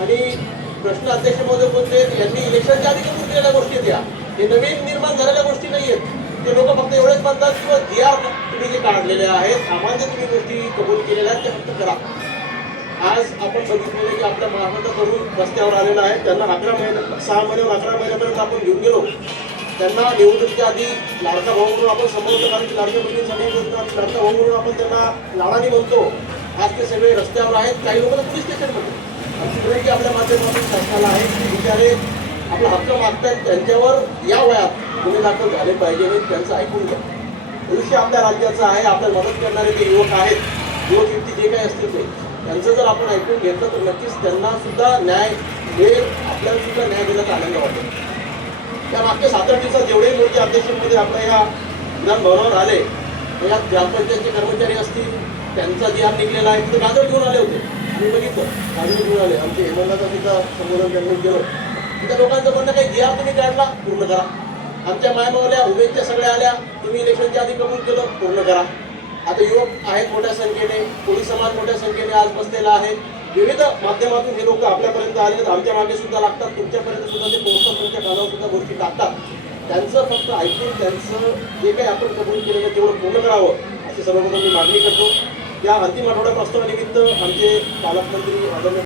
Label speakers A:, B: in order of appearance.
A: आणि प्रश्न अध्यक्ष महोदय बोलते यांनी इलेक्शनच्या आधी करून केलेल्या गोष्टी द्या. हे नवीन निर्माण झालेल्या गोष्टी नाही आहेत ते लोक फक्त एवढेच म्हणतात किंवा ज्या तुम्ही जे काढलेले आहेत सामान्य तुम्ही गोष्टी कबूल केलेल्या आहेत ते फक्त करा. आज आपण बघितलेलं की आपल्या महाराष्ट्र करून रस्त्यावर आलेला आहे. त्यांना अकरा महिने सहा महिन्यावर अकरा महिन्यापर्यंत आपण घेऊन गेलो. त्यांना निवडणुकीच्या आधी लाडका भाऊ म्हणून आपण समजतो कारण की लाडक्या बहिणीसाठी बोलतात लाडका भाऊ म्हणून आपण त्यांना लाडाने म्हणतो. आज ते सगळे रस्त्यावर आहेत. काही लोक तर पोलीस स्टेशनमध्ये आमची आपल्या माध्यमातून शासनाला आहे की बिचारे आपला हक्क मागतात त्यांच्यावर या वयात गुन्हे दाखल झाले पाहिजे हे त्यांचं ऐकून घ्या. भविष्य आपल्या राज्याचं आहे आपल्याला मदत करणारे जे युवक आहेत युवक युवती जे काही असतील ते त्यांचं जर आपण ऐकून घेतलं तर नक्कीच त्यांना सुद्धा न्याय हे आपल्याला सुद्धा न्याय देण्याचा आनंद वाटेल त्या मागच्या सात आठ दिवसात जेवढे मोठे अध्यक्षांमध्ये आपल्या या विधानभवनावर आले या ग्रामपंचायतचे कर्मचारी असतील त्यांचा जे आर निघलेला आहे तिथं गाजर घेऊन आले होते. मी बघितलं. गाजर घेऊन आले. आमचे हेमंताचं तिथं संबोधन त्यांनी केलं. तिथं लोकांचं म्हणणं काही घ्या तुम्ही काढला पूर्ण करा. आमच्या मायमावल्या उमेदच्या सगळ्या आल्या. तुम्ही इलेक्शनच्या आधी कबूल केलं पूर्ण करा. आता युवक आहेत मोठ्या संख्येने कोळी समाज मोठ्या संख्येने आज बसलेला आहे. विविध माध्यमातून हे लोक आपल्यापर्यंत आले आहेत. आमच्या मागे सुद्धा लागतात. तुमच्यापर्यंत सुद्धा ते पोहोचतात. तुमच्या कानावर सुद्धा गोष्टी टाकतात. त्यांचं फक्त ऐकून त्यांचं जे काही आपण कबूल केलेलं तेवढं पूर्ण करावं अशी सर्वप्रथम मी मागणी करतो. या अंतिम आठवड्या प्रस्तावानिमित्त आमचे पालकमंत्री आदरणीय